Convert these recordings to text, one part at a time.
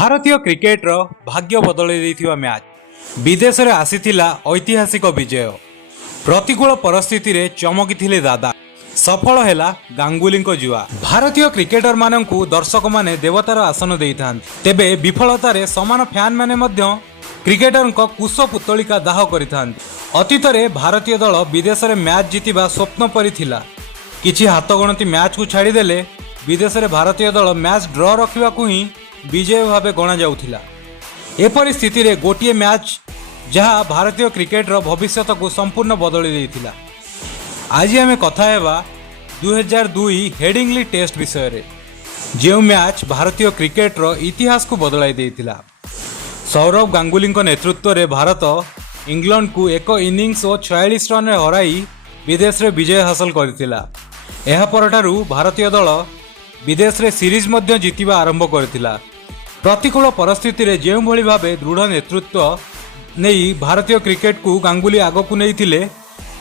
भारतीय क्रिकेटर भाग्य बदल मैच विदेश में आसीथिला ऐतिहासिक विजय। प्रतिकूल परिस्थिति रे चमकी दादा सफल हैला गांगुली जुआ। भारतीय क्रिकेटर माननकु दर्शक माने देवतार आसन देइथान। तेबे विफलतार सामान फैन माने मध्य क्रिकेटर कुश पुतलिका दाह करिथान। अतीत रे भारतीय दल विदेश में मैच जीतिबा स्वप्न परि थिला। किछि हाथगणती मैच को छाड़ीदेले विदेश में भारतीय दल मैच ड्र रखा ही विजय भाव गणा जाउथिला। एपरि स्थिति रे गोटिए मैच जहाँ भारतीय क्रिकेटर भविष्य को संपूर्ण बदली देइथिला। आज आम कथा हेबा 2002 हेडिंग्ली टेस्ट विषय रे, जो मैच भारतीय क्रिकेटर इतिहास को बदलाई देइथिला। सौरव गांगुली नेतृत्व में भारत इंग्लैंड को एक इनिंग्स और 46 रन हराई विदेश में विजय हासिल करथिला। एहा परठारु भारतीय दल विदेश में सीरीज मध्य जीतिबा आरंभ करथिला। प्रतिकूल परिस्थिति रे जेउ भली भाबे दृढ़ नेतृत्व नहीं भारतीय क्रिकेट को गांगुली आगकू नैथिले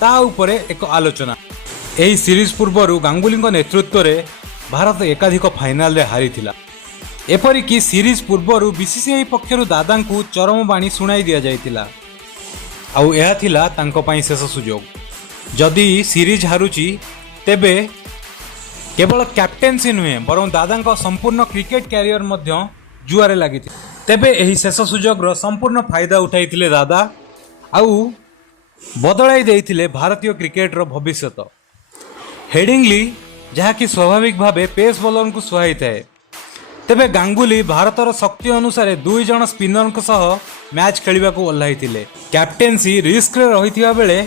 ता उपरे एक आलोचना। एही सीरीज पूर्वरु गांगुली नेतृत्व रे भारत एकाधिक फाइनाल रे हारिथिला। एपरिकी सीरीज पूर्वरु बीसीसीआई पक्षरु दादांकु चरम बाणी सुनाई दिया जायतिला। आउ एहा थिला तांको पई शेष सुजोग। जदि सीरीज हारुची तेबे केवल कैप्टेन्सी नुहे बरं दादा संपूर्ण क्रिकेट कैरियर मध्य जुआरे लगी। तेबे एही शेष सुजोगर संपूर्ण फायदा उठाई दादा आउ बदलाई देइथिले भारतीय क्रिकेटर भविष्य। हेडिंग्ली जहाँकि स्वाभाविक भावे पेस बॉलर को सुहाई थाए, तेबे गांगुली भारतर शक्ति अनुसार 2 जन स्पिनर सह मैच खेलिबा को ओल्हाई थिले। कैप्टेन्सी रिस्क रे रहिथिबा बेले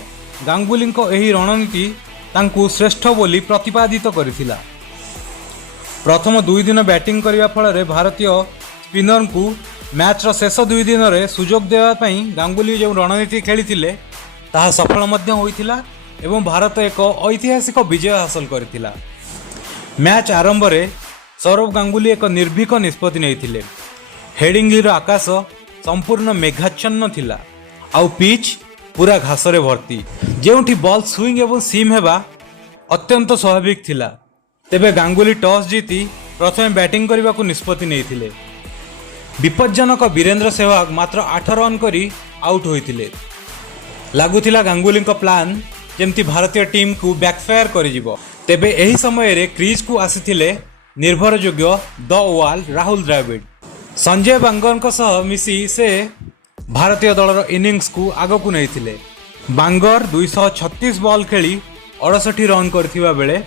गांगुली एही रणनीति तांकु श्रेष्ठ बोली प्रतिपादित करिथिला। प्रथम 2 दिन बैटिंग करिबा फल भारतीय स्पिनर को मैच रो शेष 2 दिन रे सुजोग देवा पई गांगुली जो रणनीति खेलिथिले ताहा सफल मध्य होइथिला एवं भारत एक ऐतिहासिक विजय हासिल करथिला। मैच आरंभ रे सौरव गांगुली एक निर्भीक निष्पत्ति नैथिले। हेडिंग्ली रो आकाश संपूर्ण मेघाच्छन्न थिला आउ पिच पूरा घास रे भर्ती, जेउठी बॉल स्विंग एवं सीम हेबा अत्यंत स्वाभाविक थिला। तेबे गांगुली टॉस जीति प्रथम बैटिंग करने को निष्पत्ति नैथिले। विपज्जनक वीरेंद्र सहवाग मात्र 8 रन करी आउट होइथिले। लागुथिला गांगुली प्लान जेमती भारतीय टीम को बैकफायर करिजिवो। तेबे एही समय रे क्रीज को आसीथिले निर्भरयोग्य द ओवाल राहुल द्रविड़। संजय बांगर सह मिसी से भारतीय दलर इनिंग्स को आगकू नैथिले। बांगर 236 बॉल खेली 68 रन करथिबा बेले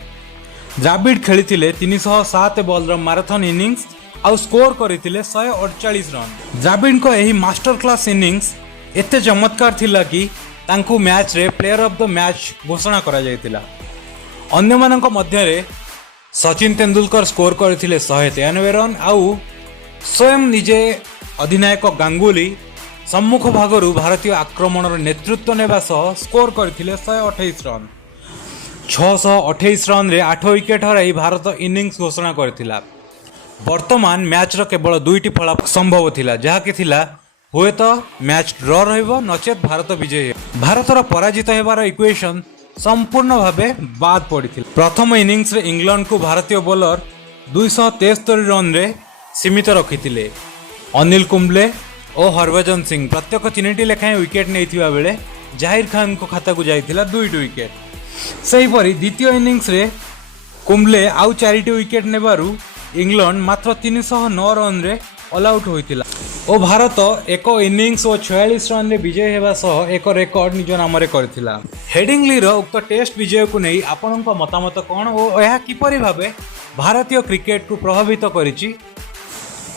द्रविड़ खेलिथिले 307 बॉल मैराथन इनिंग्स आउ स्कोर करथिले 148 रन। द्रविड़ को एही मास्टर क्लास इनिंग्स एते चमत्कार थिला कि तांकू मैच रे प्लेयर ऑफ द मैच घोषणा करा जायतिला। अन्य मानक मध्य रे सचिन तेंदुलकर स्कोर करथिले 193 रन आउ स्वयं निजे अधिनायक गांगुली सम्मुख भागरू भारतीय आक्रमण नेतृत्व नेबा सह स्कोर करथिले 128 रन। 628 रन रे 8 विकेट हराई भारत इनिंग्स घोषणा करथिला। वर्तमान मैच रो केवल 2टी फलाफल संभव थिला, जहाँकि थिला हुए तो मैच ड्र रहिबो नचेत भारत विजयी। भारतर पराजित हेबार इक्वेशन संपूर्ण भावे बाद पड़िथिला। प्रथम इनिंग्स रे इंग्लैंड को भारतीय बॉलर 273 रन रे सीमित रखिथिले। अनिल कुंबले और हरभजन सिंह प्रत्येक 3टी लेखाएं विकेट नहीं बेले जाहिर खान को खाता को जाइथिला 2टी विकेट। सेहीपरि द्वितीय इनिंग्स रे कुंबले आउ 4टी विकेट नेबारु इंग्लैंड मात्र 309 रन रे ऑल आउट होइतिला और भारत एक इनिंग्स और 46 रन रे विजय हेबा सह एक रेकर्ड निज नाम रे करथिला। हेडिंग्ली रो उक्त टेस्ट विजय को नहीं आपनका मतामत कोन और यह किपरि भाबे भारतीय क्रिकेट को प्रभावित करिछि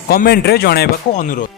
कमेंट रे जणाइबा को अनुरोध।